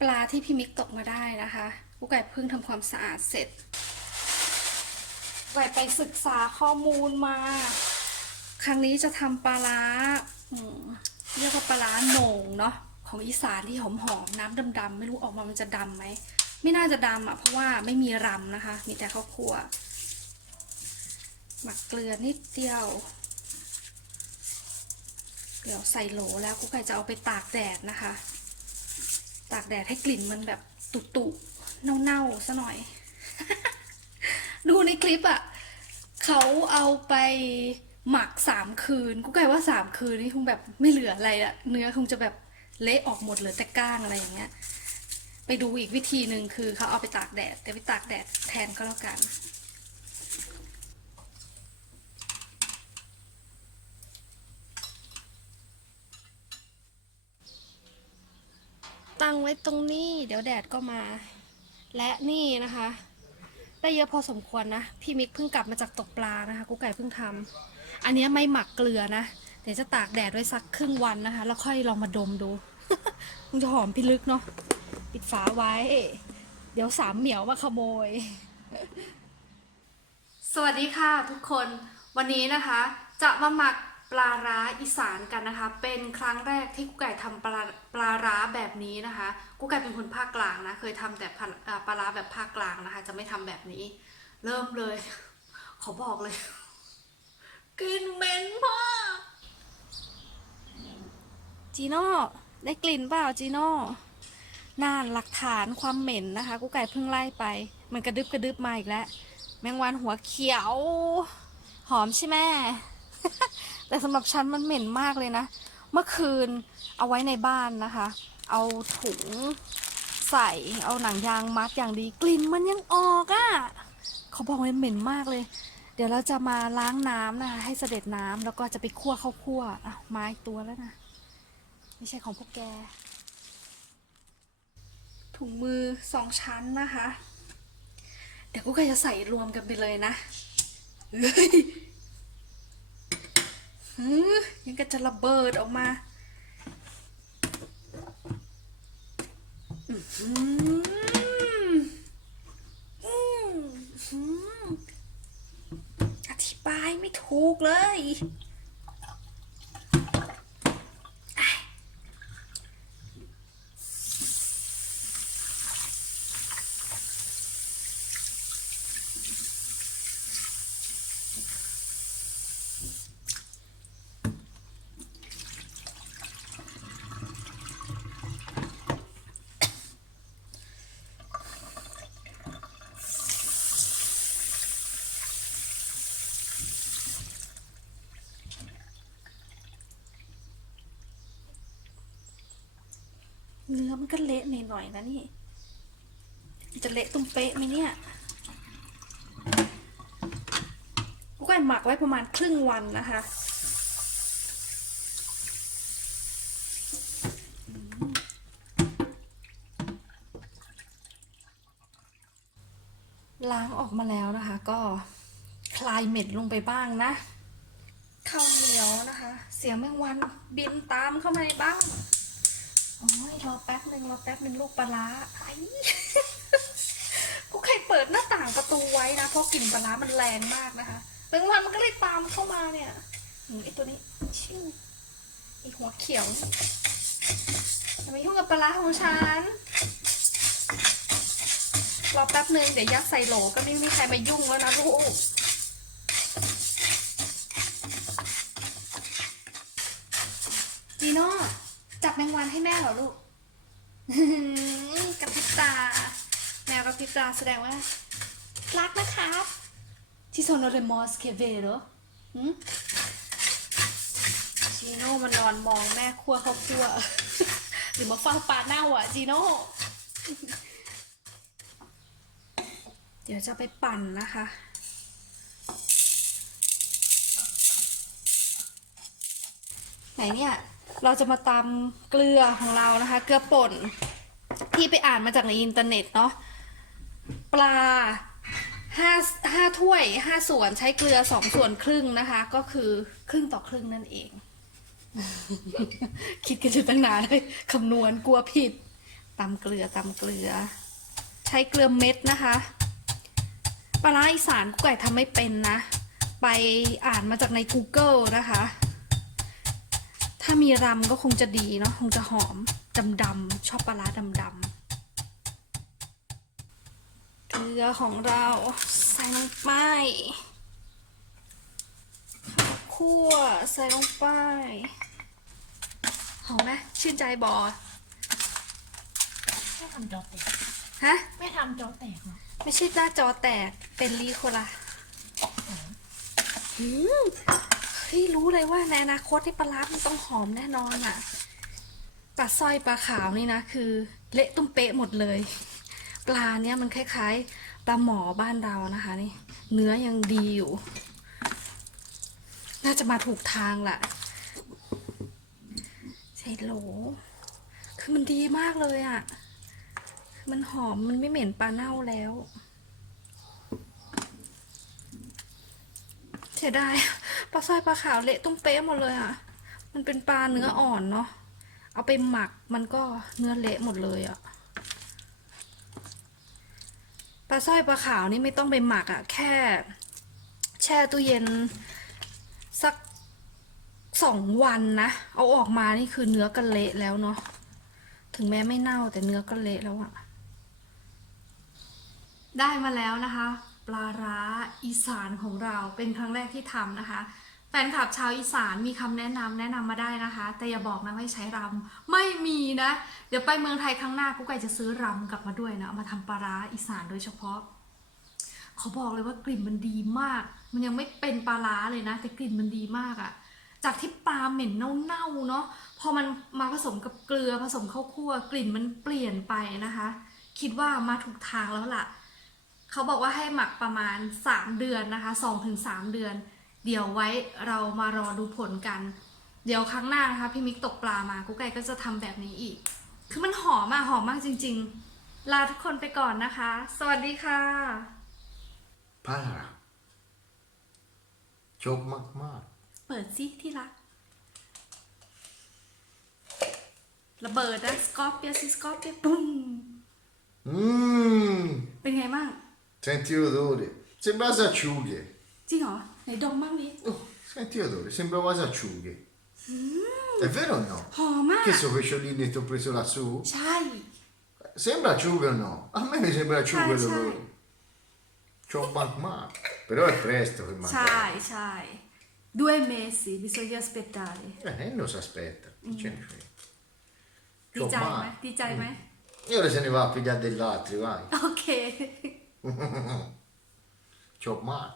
ปลาที่พี่มิกตกมาได้นะคะกุ๊กไก่เพิ่งทำความสะอาดเสร็จไก่ไปศึกษาข้อมูลมา ครั้งนี้จะทำปลาร้าเรียกว่าปลาร้าโหน่งเนาะของอีสานที่หอมๆน้ำดำๆไม่รู้ออกมามันจะดำไหมไม่น่าจะดำอะเพราะว่าไม่มีรำนะคะ มีแต่ข้าวคั่วหมักเกลือนิดเดียวเดี๋ยวใส่โหลแล้วกุ๊กไก่จะเอาไปตากแดดนะคะ ตากแดดให้กลิ่นมันแบบตุตุๆเน่าๆซะหน่อย ดูในคลิปอะ่ะเขาเอาไปหมักสามคืนกุ๊กไก่ว่าสามคืนนี่คงแบบไม่เหลืออะไรอะเนื้อคงจะแบบเละออกหมดเหลือแต่ก้างอะไรอย่างเงี้ย ไปดูอีกวิธีหนึ่งคือเขาเอาไปตากแดดเดี๋ยวไปตากแดดแทนก็แล้วกัน ตั้งไว้ตรงนี้ เดี๋ยวแดดก็มา และนี่นะคะ ได้เยอะพอสมควรนะ พี่มิกเพิ่งกลับมาจากตกปลานะคะกุ๊กไก่เพิ่งทำอันนี้ไม่หมักเกลือนะ เดี๋ยวจะตากแดดไว้สักครึ่งวันนะคะ แล้วค่อยลองมาดมดู มันจะหอมพิลึกเนาะปิดฝาไว้ เดี๋ยวสามเหมียวมาขโมย สวัสดีค่ะทุกคนวันนี้นะคะ จะมาหมัก ลาร้าอีสานกันนะคะ เป็นครั้งแรกที่กุ๊กไก่ทำปลาปลาร้าแบบนี้นะคะกุ๊กไก่เป็นคนภาคกลางนะเคยทำแต่ปลาลาร้าแบบภาคกลางนะคะ จะไม่ทำแบบนี้ เริ่มเลย ขอบอกเลยกลินเหม็นมากจีโน่ได้กลิ่นเปล่าจีโน่น่านหลักฐานความเหม็นนะคะกุ๊กไก่เพิ่งไล่ไป มันกระดึบกระดึบมาอีกแล้ว แมงวันหัวเขียว หอมใช่ไหม แต่สำหรับฉันมันเหม็นมากเลยนะ เมื่อคืนเอาไว้ในบ้านนะคะ เอาถุงใส่ เอาหนังยางมัดอย่างดีกลิ่นมันยังออกอะ่ะเขาบอกว่าเหม็นมากเลย เดี๋ยวเราจะมาล้างน้ำนะคะให้เสด็จน้ำแล้วก็จะไปคั่วข้าวคั่วอะไมาอีกตัวแล้วนะ ไม่ใช่ของพวกแก ถุงมือสองชั้นนะคะ เดี๋ยวกูก็จะใส่รวมกันไปเลยนะเฮ้ย ยังก็จะระเบิดออกมาอื้อหืออืมหืออธิบายไม่ถูกเลย เนื้อมันก็เละหน่อยๆนะนี่ จะเละตุ้มเป๊ะไหมเนี่ยกูก็หมักไว้ประมาณครึ่งวันนะคะล้างออกมาแล้วนะคะ ก็คลายเหม็ดลงไปบ้างนะข้าวเหนียวนะคะ เสียงแมงวันบินตามเข้ามาในบ้าน โอ้ยรอแป๊บหนึ่งรอแป๊บหนึ่งลูกปลาร้าไอ้กูใครเปิดหน้าต่างประตูไว้นะเพราะกลิ่นปลาร้ามันแรงมากนะคะแมงวันมันก็เลยตามเข้ามาเนี่ยหืมไอตัวนี้ชิ่งไอหัวเขียวอย่ามายุ่งกับปลาร้าของฉันรอแป๊บหนึ่งเดี๋ยวยัดใส่โหลก็ไม่มีใครมายุ่งแล้วนะลูกจีโน่ จับแมงวันให้แม่เหรอลูกกระพริบตา แมวกระพริบตาแสดงว่า รักนะครับที่โซโนเรมอสเคเวโรหืมจีโน่มันนอนมองแม่คั่วข้าวคั่วหรือมาเฝ้าปลาเน่าอะจีโน่เดี๋ยวจะไปปั่นนะคะ ไหนเนี่ย เราจะมาตำเกลือของเรานะคะ เกลือป่นที่ไปอ่านมาจากในอินเทอร์เน็ตเนาะปลาห้าห้าถ้วยห้าส่วนใช้เกลือสองส่วนครึ่งนะคะ ก็คือครึ่งต่อครึ่งนั่นเอง คิดกันอยู่ตั้งนานเลยคำนวณกลัวผิดตำเกลือตำเกลือ ใช้เกลือเม็ดนะคะปลาอีสานกุ๊กไก่ทำไม่เป็นนะ ไปอ่านมาจากใน Google นะคะ ถ้ามีรำก็คงจะดีเนาะคงจะหอมดำๆชอบปลาร้าดำๆเกลือของเราใส่ลงไปข้าวคั่วใส่ลงไปหอมไหมชื่นใจบอไม่ทำจอแตกฮะไม่ทำจอแตกหรอกไม่ใช่หน้าจอแตกเป็นรีโคละหืมเฮ้ยรู้เลยว่าในอนาคตที่ปลาร้ามันต้องหอมแน่นอนอะปลาสร้อยปลาขาวนี่นะคือ เละตุ้มเป๊ะหมดเลย ปลาเนี้ยมันคล้ายๆปลาหมอบ้านเรานะคะนี่ เนื้อยังดีอยู่ น่าจะมาถูกทางละใส่โหลคือมันดีมากเลยอะคือมันหอมมันไม่เหม็นปลาเน่าแล้วเสียดาย ปลาสร้อยปลาขาวเละตุ้มเป๊ะหมดเลยอะ มันเป็นปลาเนื้ออ่อนเนาะ เอาไปหมักมันก็เนื้อเละหมดเลยอะ ปลาสร้อยปลาขาวนี่ไม่ต้องไปหมักอะ แค่ แช่ตู้เย็นสักสองวันนะ เอาออกมานี่คือเนื้อก็เละแล้วเนาะ ถึงแม้ไม่เน่าแต่เนื้อก็เละแล้วอะได้มาแล้วนะคะ ปลาร้าอีสานของเราเป็นครั้งแรกที่ทำนะคะ แฟนคลับชาวอีสานมีคำแนะนำแนะนำมาได้นะคะ แต่อย่าบอกนะว่ใช้รำไม่มีนะ เดี๋ยวไปเมืองไทยครั้งหน้ากุ๊กไก่จะซื้อรำกลับมาด้วยนะมาทำปลาร้าอีสานโดยเฉพาะเขาบอกเลยว่ากลิ่นมันดีมาก มันยังไม่เป็นปลาร้าเลยนะ แต่กลิ่นมันดีมากอะจากที่ปลาเหม็นเน่าๆเนาะพอมันมาผสมกับเกลือผสมข้าวคั่วกลิ่นมันเปลี่ยนไปนะคะ คิดว่ามาถูกทางแล้วล่ะ เขาบอกว่าให้หมักประมาณ 3 เดือนนะคะ 2-3 เดือน เดี๋ยวไว้เรามารอดูผลกัน เดี๋ยวครั้งหน้านะคะพี่มิกตกปลามากุ๊กไก่ก็จะทำแบบนี้อีก คือมันหอมอะหอมมากจริง ๆ ลาทุกคนไปก่อนนะคะ สวัสดีค่ะ Para. ชอบมากมากเปิดซิที่รัก ระเบิดนะสกอร์เปียซิสกอร์เปียปุ้มๆอืมเป็นไงบ้าง senti l'odore sembra quasi acciughe จริงเหรอ ไหนดมบ้างดิ oh, senti l'odore sembra quasi acciughe è vero o no? หอมมาก che sono pesciolini che ti ho preso lassù? ใช่ sembra acciughe o no? a me mi sembra acciughe Sai, sai. l'odore c'ho un bank male però è presto che ใช่ mangia ใช่ด้วยเมสิบิโซยาสเปตาเลย eh non si aspetta che ce ne frega ดี c'ho ใจไหม male ดีใจไหม e ora se ne va a pigliare dell'altro vai โอเค c'ho male